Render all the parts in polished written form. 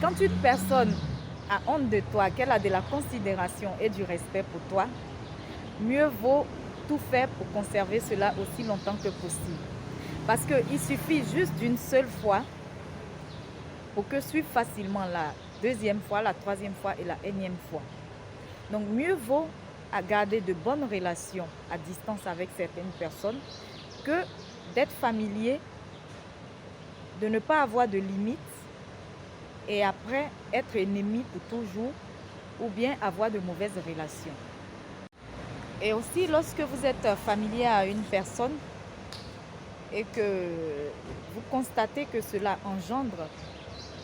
Quand une personne a honte de toi, qu'elle a de la considération et du respect pour toi, mieux vaut tout faire pour conserver cela aussi longtemps que possible. Parce qu'il suffit juste d'une seule fois pour que suive facilement la deuxième fois, la troisième fois et la énième fois. Donc mieux vaut garder de bonnes relations à distance avec certaines personnes que d'être familier, de ne pas avoir de limites et après être ennemi pour toujours ou bien avoir de mauvaises relations. Et aussi lorsque vous êtes familier à une personne et que vous constatez que cela engendre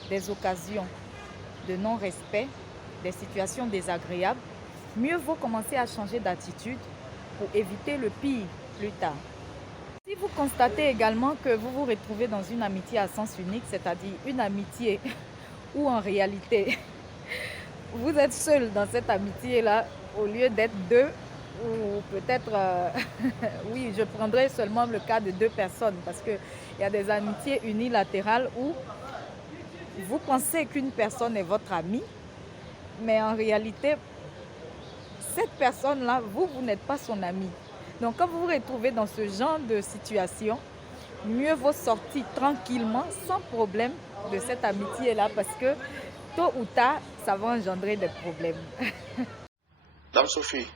des occasions de non-respect, des situations désagréables, mieux vaut commencer à changer d'attitude pour éviter le pire plus tard. Si vous constatez également que vous vous retrouvez dans une amitié à sens unique, c'est-à-dire une amitié où en réalité vous êtes seul dans cette amitié-là au lieu d'être deux, ou peut-être, oui, je prendrai seulement le cas de deux personnes parce qu'il y a des amitiés unilatérales où vous pensez qu'une personne est votre amie, mais en réalité, cette personne-là, vous n'êtes pas son ami. Donc, quand vous vous retrouvez dans ce genre de situation, mieux vaut sortir tranquillement, sans problème, de cette amitié-là, parce que tôt ou tard, ça va engendrer des problèmes. Dame Sophie,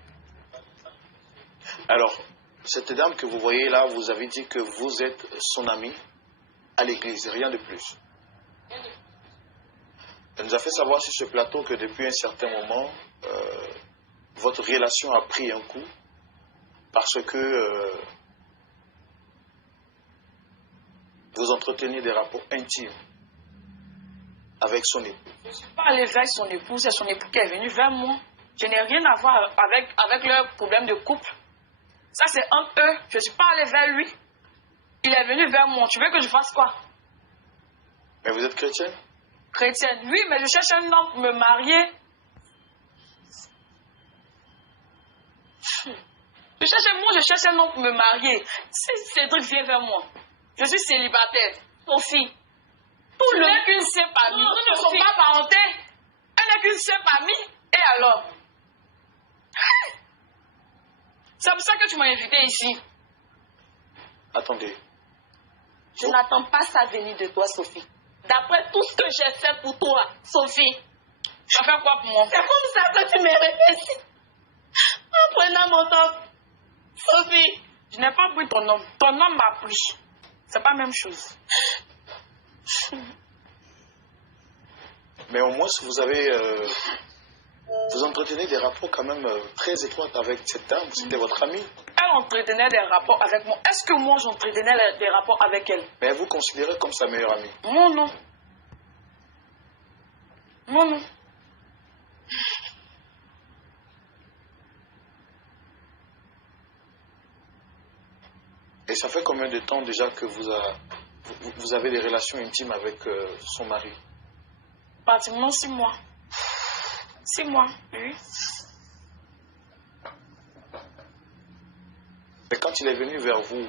alors, cette dame que vous voyez là, vous avez dit que vous êtes son amie à l'église, rien de plus. Elle nous a fait savoir sur ce plateau que depuis un certain moment, votre relation a pris un coup parce que vous entreteniez des rapports intimes avec son époux. Je ne suis pas allée vers son époux, c'est son époux qui est venu vers moi. Je n'ai rien à voir avec leur problème de couple. Ça, c'est entre eux. Je ne suis pas allée vers lui. Il est venu vers moi. Tu veux que je fasse quoi? Mais vous êtes chrétienne? Chrétienne, oui, mais je cherche un homme pour me marier. Je cherche un homme pour me marier. Si Cédric vient vers moi, je suis célibataire. Sophie, tout n'est qu'une simple amie. Nous ne sommes pas parentés. Elle n'est qu'une simple amie. Et alors? C'est pour ça que tu m'as invité ici. Attendez. Je n'attends pas sa venue de toi, Sophie. D'après tout ce que j'ai fait pour toi, Sophie. Tu as fait quoi pour moi? C'est comme ça que tu me réfléchis. En prenant mon temps. Sophie. Je n'ai pas pris ton homme. Ton homme m'a pris. C'est pas la même chose. Mais au moins, vous avez... vous entretenez des rapports quand même très étroits avec cette dame. C'était votre amie. Elle entretenait des rapports avec moi. Est-ce que moi, j'entretenais des rapports avec elle? Mais elle vous considérait comme sa meilleure amie? Moi, non. Moi, non. Et ça fait combien de temps déjà que vous avez des relations intimes avec son mari? Pratiquement 6 mois. 6 mois, oui. Mais quand il est venu vers vous,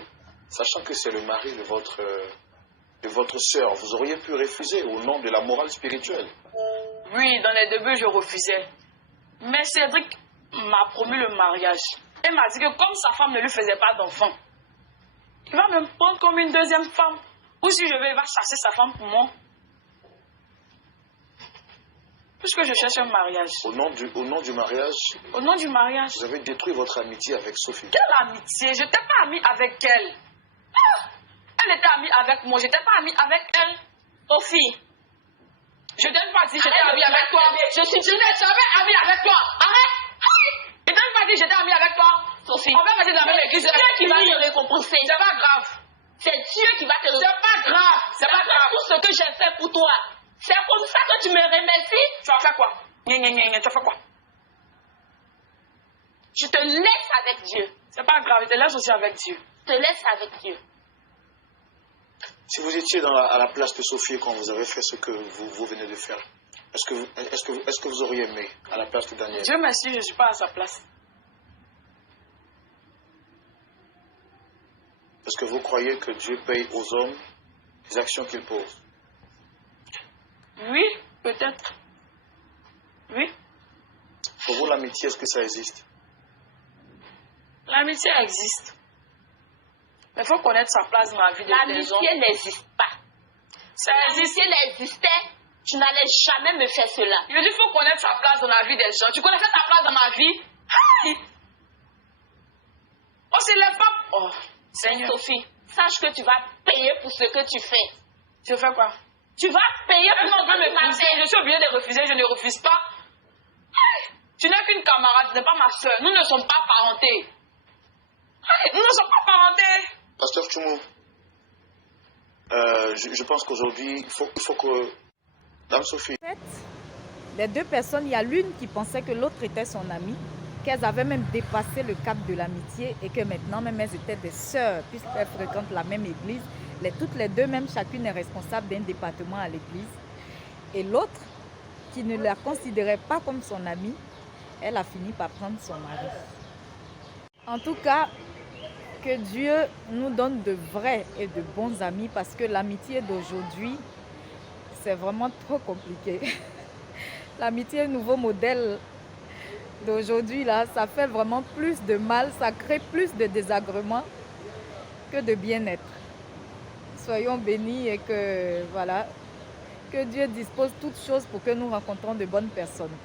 sachant que c'est le mari de votre sœur, vous auriez pu refuser au nom de la morale spirituelle? Oui, dans les débuts, je refusais. Mais Cédric m'a promis le mariage. Elle m'a dit que comme sa femme ne lui faisait pas d'enfant, il va me prendre comme une deuxième femme. Ou si je vais, il va chercher sa femme pour moi. Puisque je cherche un mariage. Au nom du mariage, Au nom du mariage. vous avez détruit votre amitié avec Sophie. Quelle amitié? Je n'étais pas amie avec elle. Ah! Elle était amie avec moi. Je n'étais pas amie avec elle. Sophie. Je ne t'ai pas dit que j'étais amie avec toi. Je n'ai jamais amie avec toi. Arrête. Je ne t'ai pas dit que j'étais amie avec toi. Sophie. On va passer dans la même église. C'est Dieu qui va te récompenser. C'est pas grave. C'est Dieu qui va te récompenser. C'est pas grave. C'est pas grave. Tout ce que j'ai fait pour toi. C'est comme ça que tu me remercies. Tu as fait quoi? Tu as fait quoi? Je te laisse avec Dieu. C'est pas grave, je te laisse aussi avec Dieu. Je te laisse avec Dieu. Si vous étiez à la place de Sophie quand vous avez fait ce que vous venez de faire, est-ce que vous auriez aimé à la place de Daniel? Dieu merci, je ne suis pas à sa place. Est-ce que vous croyez que Dieu paye aux hommes les actions qu'ils posent? Oui, peut-être. peut-être. Oui. Pour vous, l'amitié, est-ce que ça existe? L'amitié existe. Mais il faut connaître sa place dans la vie des hommes. L'amitié n'existe pas. Ça Si existe. l'amitié n'existait, tu n'allais jamais me faire cela. Je dis, il faut connaître sa place dans la vie des gens. Tu connaissais ta place dans ma vie? Aïe! On se lève pas. Oh, Seigneur. Sophie, sache que tu vas payer pour ce que tu fais. Je fais quoi? Tu vas payer pour Est-ce qu'on ce peut que tu me m'as refuser? fait. Je suis obligée de refuser, je ne refuse pas. Aïe! Tu n'es qu'une camarade, tu n'es pas ma soeur. Nous ne sommes pas parentés. Aïe! Nous ne sommes pas parentés. Pasteur Tchoumou, je pense qu'aujourd'hui, il faut que... Dame Sophie, En fait, les deux personnes, il y a l'une qui pensait que l'autre était son amie, qu'elles avaient même dépassé le cap de l'amitié et que maintenant même elles étaient des sœurs puisqu'elles fréquentent la même église. Toutes les deux, même chacune est responsable d'un département à l'église. Et l'autre, qui ne la considérait pas comme son amie, elle a fini par prendre son mari. En tout cas, que Dieu nous donne de vrais et de bons amis parce que l'amitié d'aujourd'hui, c'est vraiment trop compliqué. L'amitié nouveau modèle d'aujourd'hui, là, ça fait vraiment plus de mal, ça crée plus de désagréments que de bien-être. Soyons bénis et que, voilà, que Dieu dispose toutes choses pour que nous rencontrons de bonnes personnes.